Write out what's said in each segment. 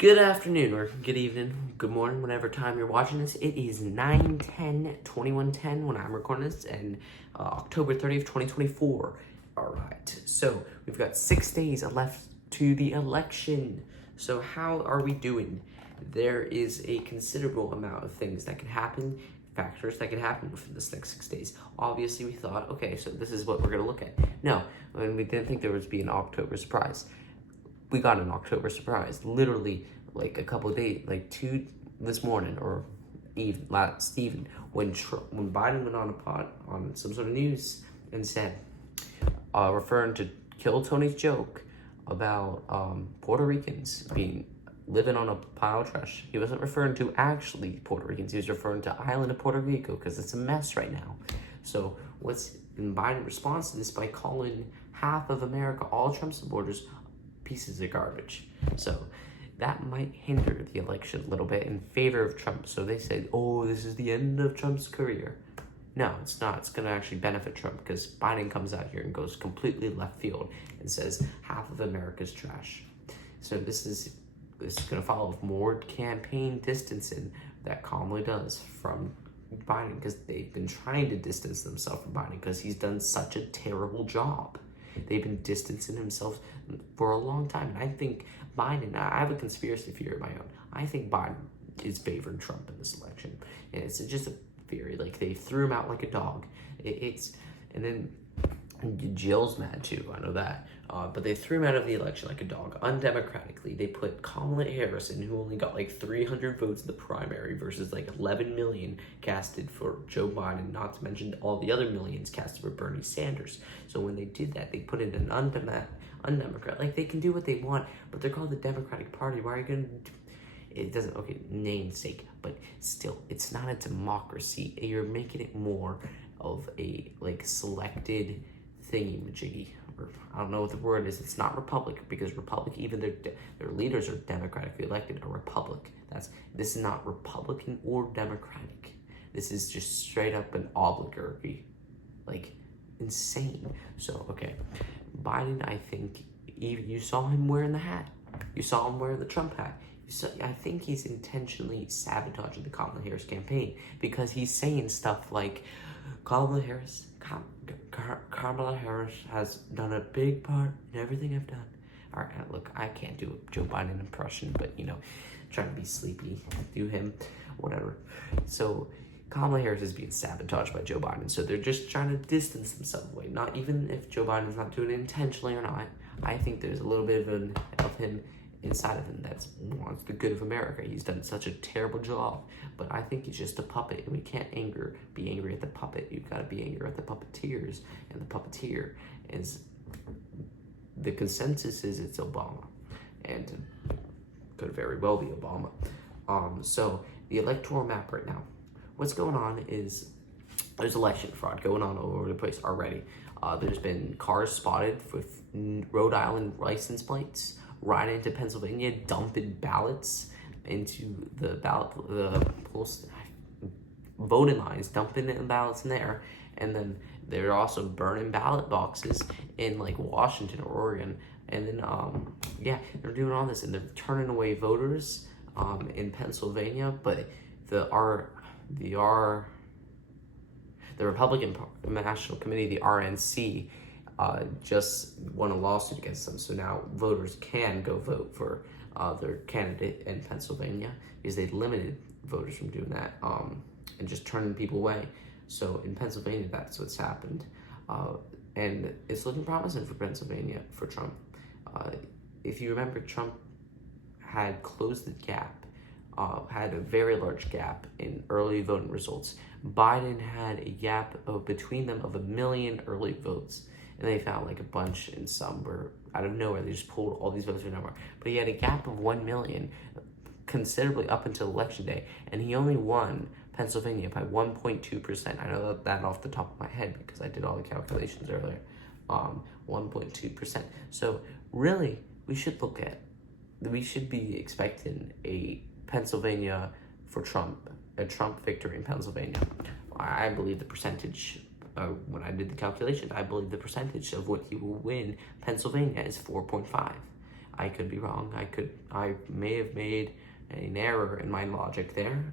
Good afternoon, or good evening, good morning, whatever time you're watching this. It is 9/10/2110 when I'm recording this, and October 30th, 2024. All right, so we've got 6 days left to the election. So how are we doing? There is a considerable amount of things that could happen, factors that could happen within this next 6 days. Obviously, we thought, okay, so this is what we're going to look at. No, and we didn't think there would be an October surprise. We got an October surprise, literally like a couple of days, like two this morning or even last evening, when Biden went on some sort of news and said, referring to Kill Tony's joke about Puerto Ricans living on a pile of trash. He wasn't referring to actually Puerto Ricans. He was referring to island of Puerto Rico because it's a mess right now. So Biden responds to this by calling half of America, all Trump supporters, pieces of garbage. So that might hinder the election a little bit in favor of Trump. So they said, oh, this is the end of Trump's career. No, it's not. It's going to actually benefit Trump because Biden comes out here and goes completely left field and says half of America's trash. So this is going to follow more campaign distancing that Kamala does from Biden, because they've been trying to distance themselves from Biden because he's done such a terrible job. They've been distancing themselves for a long time. And I think Biden, I have a conspiracy theory of my own. I think Biden is favoring Trump in this election. And it's just a theory. Like, they threw him out like a dog. And then Jill's mad too, I know that. But they threw him out of the election like a dog, undemocratically. They put Kamala Harris in, who only got like 300 votes in the primary versus like 11 million casted for Joe Biden, not to mention all the other millions casted for Bernie Sanders. So when they did that, they put in an undemocrat. Like, they can do what they want, but they're called the Democratic Party. Why are you going to... It doesn't, okay, namesake, but still, it's not a democracy. You're making it more of a, like, selected thingy-majiggy, or I don't know what the word is. It's not republic, because republic, even their leaders are democratically elected. A republic, this is not Republican or Democratic. This is just straight up an oligarchy, like insane. So okay, Biden, I think you saw him wearing the hat. You saw him wearing the Trump hat. I think he's intentionally sabotaging the Kamala Harris campaign, because he's saying stuff like, Kamala Harris has done a big part in everything I've done. All right, look, I can't do a Joe Biden impression, but, trying to be sleepy, do him, whatever. So Kamala Harris is being sabotaged by Joe Biden, so they're just trying to distance themselves away. Not even if Joe Biden's not doing it intentionally or not. I think there's a little bit of him inside of him that wants the good of America. He's done such a terrible job, but I think he's just a puppet, and we can't be angry at the puppet. You've got to be angry at the puppeteers, and the puppeteer is, the consensus is it's Obama, and could very well be Obama. So the electoral map right now, what's going on is there's election fraud going on all over the place already. There's been cars spotted with Rhode Island license plates riding into Pennsylvania, dumping ballots into the polls, voting lines, dumping the ballots in there, and then they're also burning ballot boxes in like Washington or Oregon, and then they're doing all this, and they're turning away voters in Pennsylvania, but the Republican National Committee, the RNC, just won a lawsuit against them. So now voters can go vote for their candidate in Pennsylvania, because they limited voters from doing that and just turning people away. So in Pennsylvania, that's what's happened. And it's looking promising for Pennsylvania, for Trump. If you remember, Trump had closed the gap, had a very large gap in early voting results. Biden had a gap between them of 1 million early votes. And they found like a bunch, and some were out of nowhere. They just pulled all these votes from nowhere. But he had a gap of 1 million considerably up until election day. And he only won Pennsylvania by 1.2%. I know that off the top of my head because I did all the calculations earlier. 1.2%. So really, we should be expecting a Pennsylvania for Trump, a Trump victory in Pennsylvania. I believe the percentage, when I did the calculation, I believe the percentage of what he will win Pennsylvania is 4.5. I could be wrong. I may have made an error in my logic there,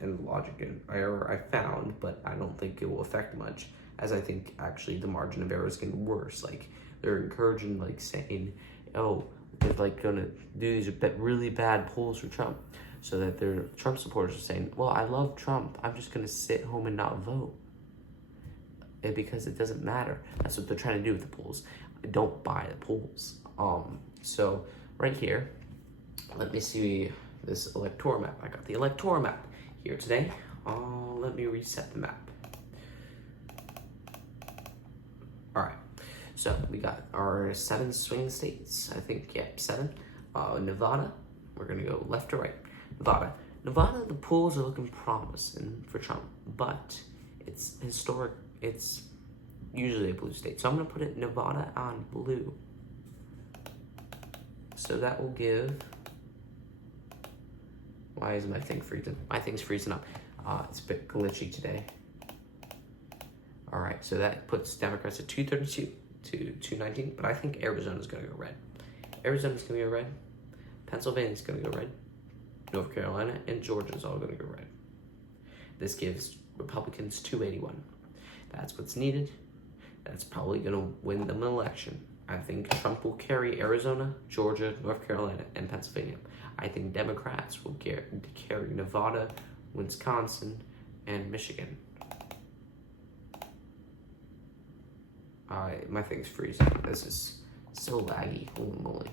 and the logic and error I found, but I don't think it will affect much, as I think actually the margin of error is getting worse. Like, they're encouraging, like, saying, oh, they're like gonna do these really bad polls for Trump, so that their Trump supporters are saying, well, I love Trump, I'm just gonna sit home and not vote. And because it doesn't matter. That's what they're trying to do with the polls. Don't buy the polls. So right here, let me see this electoral map. I got the electoral map here today. Let me reset the map. All right, so we got our 7 swing states. I think, yeah, 7. Nevada, we're gonna go left to right. Nevada, the polls are looking promising for Trump, but it's historic. It's usually a blue state, so I'm gonna put it Nevada on blue. So that will give. Why is my thing freezing? My thing's freezing up. It's a bit glitchy today. All right, so that puts Democrats at 232 to 219, but I think Arizona's gonna go red. Arizona's gonna go red. Pennsylvania's gonna go red. North Carolina and Georgia's all gonna go red. This gives Republicans 281. That's what's needed. That's probably gonna win them an election. I think Trump will carry Arizona, Georgia, North Carolina, and Pennsylvania. I think Democrats will carry Nevada, Wisconsin, and Michigan. My thing's freezing. This is so laggy. Holy moly.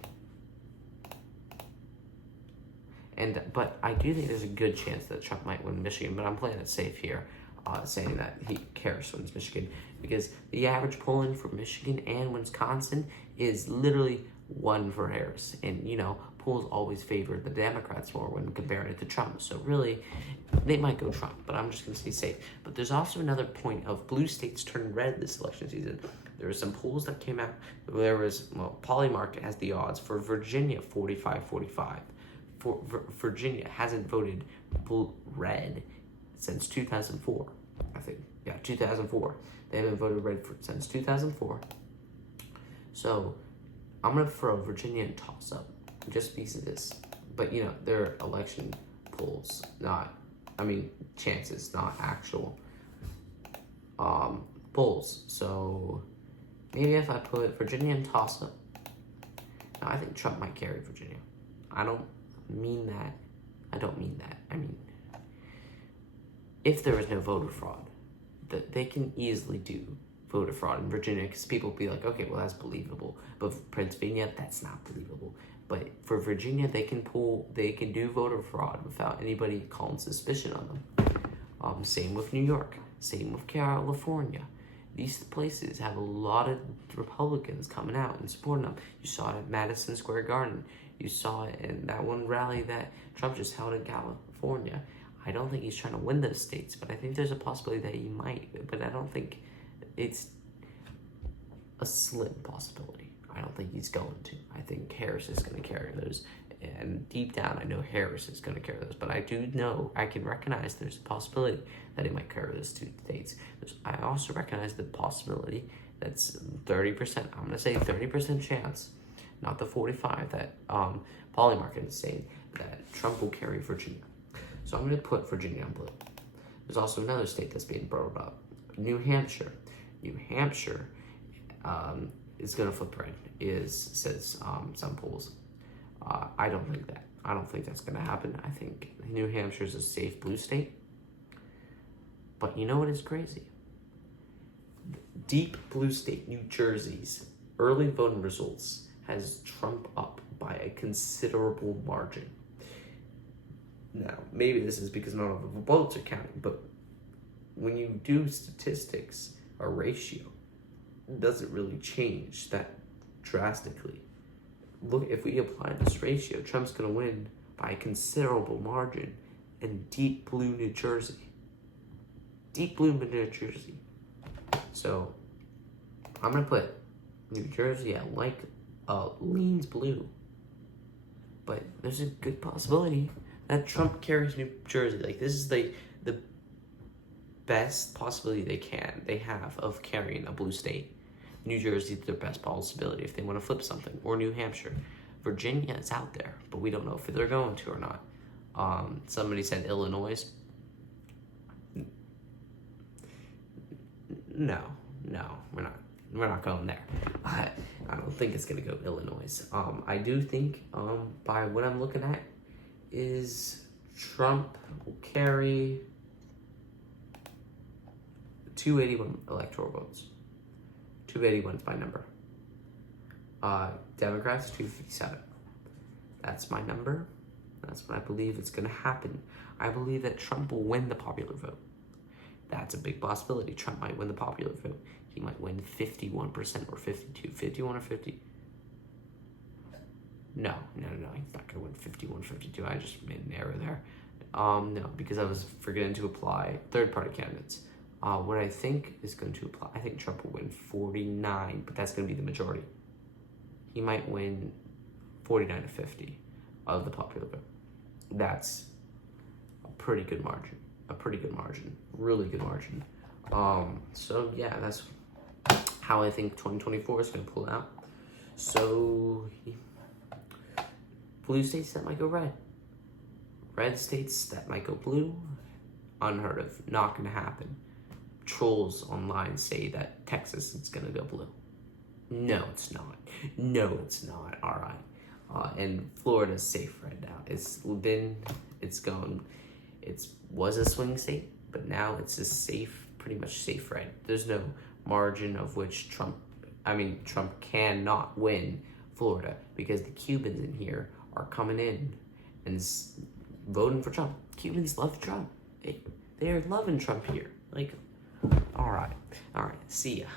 But I do think there's a good chance that Trump might win Michigan, but I'm playing it safe here, saying that Harris wins Michigan, because the average polling for Michigan and Wisconsin is literally 1 for Harris. And, you know, polls always favor the Democrats more when comparing it to Trump. So really, they might go Trump, but I'm just going to stay safe. But there's also another point of blue states turning red this election season. There were some polls that came out. There was, Polymarket has the odds for Virginia 45-45. Virginia hasn't voted red since 2004, I think. Yeah, 2004. They haven't voted red since 2004. So I'm going to throw Virginia in toss-up just because of this. But, you know, they're election polls, chances, not actual polls. So maybe if I put Virginia in toss-up, now I think Trump might carry Virginia. I don't mean that. I mean, if there was no voter fraud, that they can easily do voter fraud in Virginia, because people will be like, okay, well, that's believable. But for Pennsylvania, that's not believable. But for Virginia, they can do voter fraud without anybody calling suspicion on them. Same with New York. Same with California. These places have a lot of Republicans coming out and supporting them. You saw it at Madison Square Garden. You saw it in that one rally that Trump just held in California. I don't think he's trying to win those states, but I think there's a possibility that he might. But I don't think it's a slim possibility. I don't think he's going to. I think Harris is going to carry those. And deep down, I know Harris is going to carry those. But I do know, I can recognize there's a possibility that he might carry those 2 states. I also recognize the possibility that's 30%. I'm going to say 30% chance, not the 45 that Polymarket is saying, that Trump will carry Virginia. So I'm going to put Virginia on blue. There's also another state that's being brought up, New Hampshire. New Hampshire is going to flip red, says some polls. I don't think that. I don't think that's going to happen. I think New Hampshire is a safe blue state. But you know what is crazy? Deep blue state, New Jersey's early voting results has Trump up by a considerable margin. Now, maybe this is because not all the votes are counting, but when you do statistics, a ratio doesn't really change that drastically. Look, if we apply this ratio, Trump's going to win by a considerable margin in deep blue New Jersey. Deep blue New Jersey. So, I'm going to put New Jersey at leans blue. But there's a good possibility that Trump carries New Jersey. Like, this is the best possibility they have of carrying a blue state. New Jersey is their best possibility if they want to flip something, or New Hampshire. Virginia is out there, but we don't know if they're going to or not. Somebody said Illinois. No, we're not going there. I don't think it's gonna go Illinois. I do think, by what I'm looking at, is Trump will carry 281 electoral votes. 281 is my number. Democrats 257. That's my number. That's what I believe is gonna happen. I believe that Trump will win the popular vote. That's a big possibility. Trump might win the popular vote. He might win 51% or 52. 51 or 50. No. He's not going to win 51, 52. I just made an error there. No, because I was forgetting to apply third-party candidates. What I think is going to apply, I think Trump will win 49, but that's going to be the majority. He might win 49 to 50 of the popular vote. That's a pretty good margin. Really good margin. So yeah, that's how I think 2024 is going to pull out. So blue states that might go red. Red states that might go blue. Unheard of. Not going to happen. Trolls online say that Texas is going to go blue. No, it's not. All right. And Florida's safe right now. It was a swing state, but now it's a safe, pretty much safe red. There's no margin of which Trump cannot win Florida because the Cubans in here are coming in and voting for Trump. Cubans love Trump. They're loving Trump here. Like, all right. See ya.